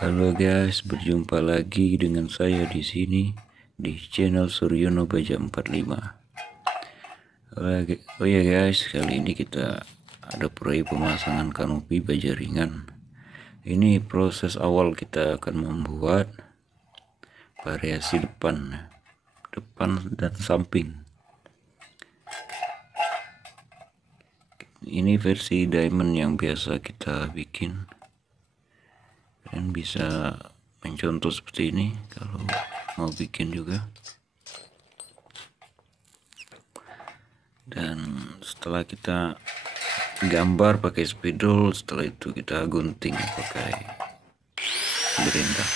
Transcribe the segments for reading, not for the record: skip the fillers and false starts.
Halo guys, berjumpa lagi dengan saya di sini di channel Suryono Baja 45. Oh ya guys, kali ini kita ada proyek pemasangan kanopi baja ringan. Ini proses awal, kita akan membuat variasi depan dan samping. Ini versi diamond yang biasa kita bikin. Kalian bisa mencontoh seperti ini kalau mau bikin juga. Dan setelah kita gambar pakai spidol, setelah itu kita gunting pakai gerinda.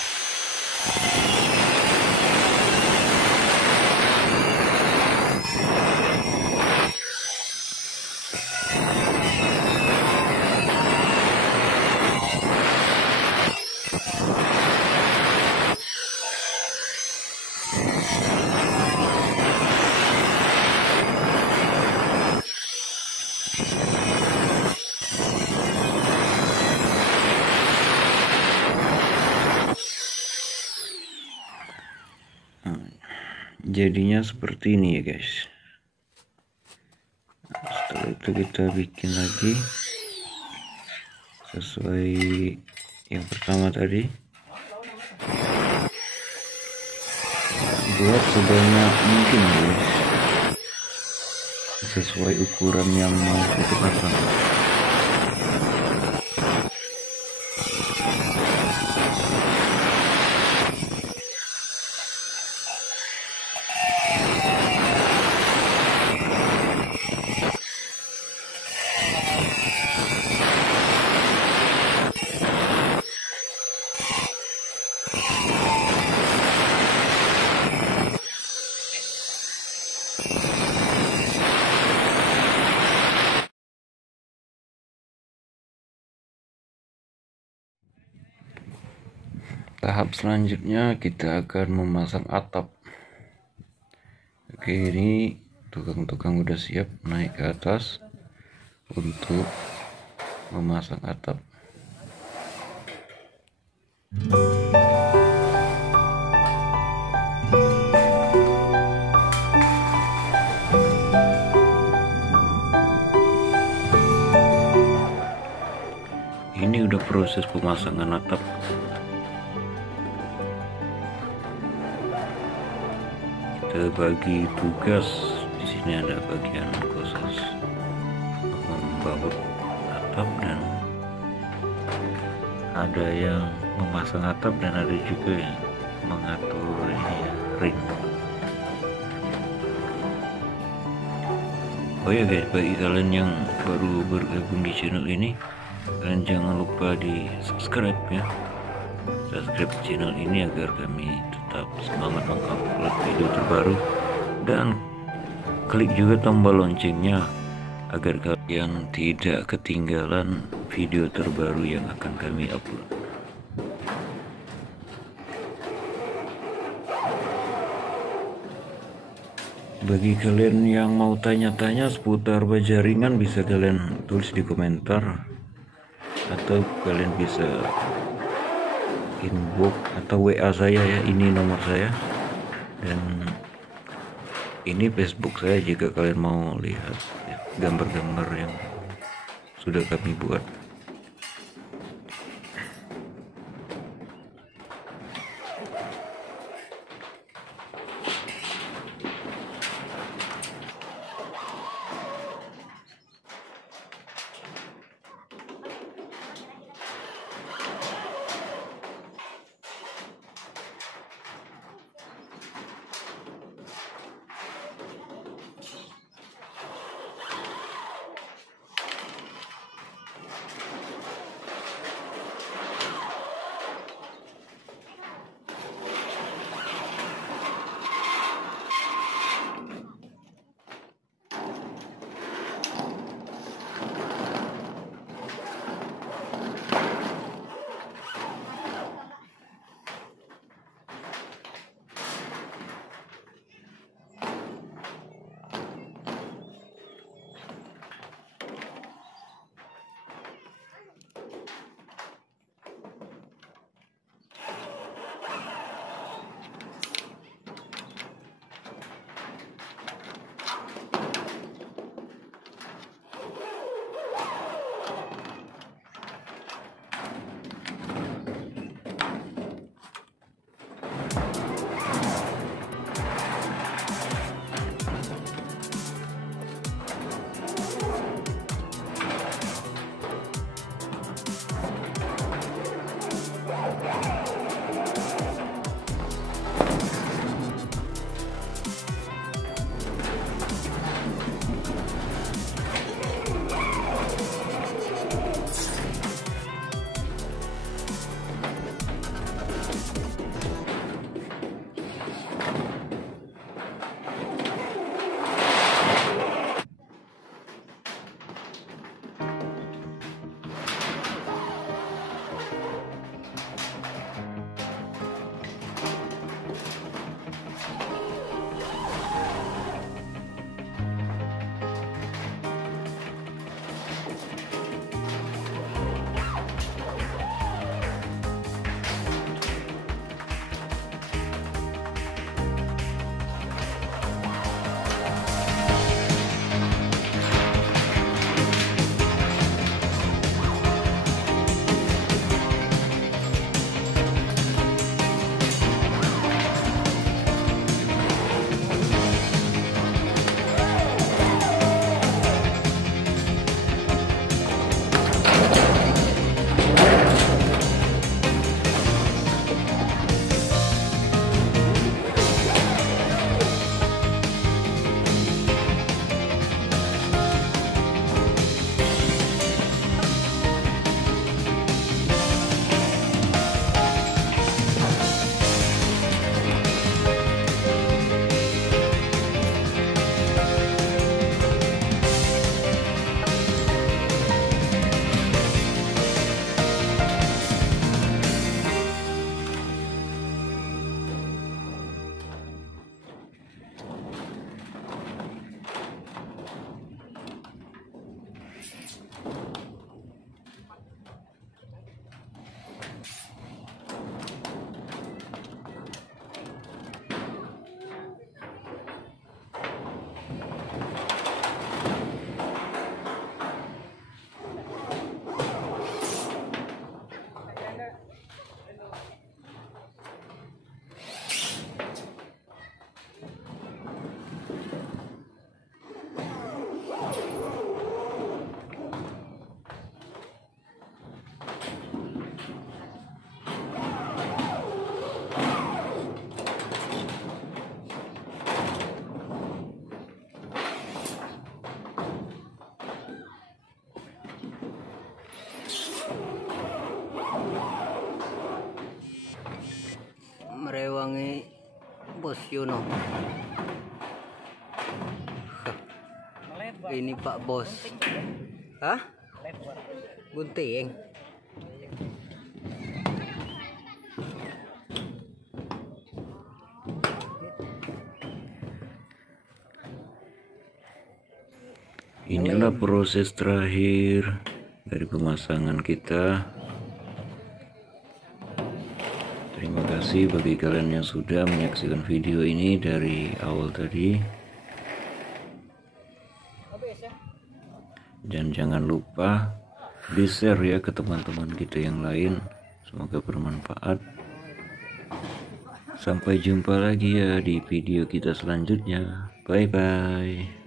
Jadinya seperti ini ya guys. Setelah itu kita bikin lagi sesuai yang pertama tadi. Buat sebanyak mungkin guys, sesuai ukuran yang mau kita pasang. Tahap selanjutnya kita akan memasang atap. Oke, ini tukang-tukang udah siap naik ke atas untuk memasang atap. Ini udah proses pemasangan atap. Kita bagi tugas. Di sini ada bagian khusus membaut atap, dan ada yang memasang atap, dan ada juga yang mengatur ini ya, ring. Oh ya guys, bagi kalian yang baru bergabung di channel ini, kalian jangan lupa di subscribe ya. Subscribe channel ini agar kami tetap semangat mengupload video terbaru, dan klik juga tombol loncengnya agar kalian tidak ketinggalan video terbaru yang akan kami upload. Bagi kalian yang mau tanya-tanya seputar baja ringan, bisa kalian tulis di komentar, atau kalian bisa inbox atau WA saya ya. Ini nomor saya, dan ini Facebook saya jika kalian mau lihat gambar-gambar yang sudah kami buat. Bos Yuno. Ini Pak Bos. Hah? Gunting. Inilah proses terakhir dari pemasangan kita. Terima kasih bagi kalian yang sudah menyaksikan video ini dari awal tadi. Dan jangan lupa di share ya ke teman-teman kita yang lain. Semoga bermanfaat. Sampai jumpa lagi ya di video kita selanjutnya. Bye bye.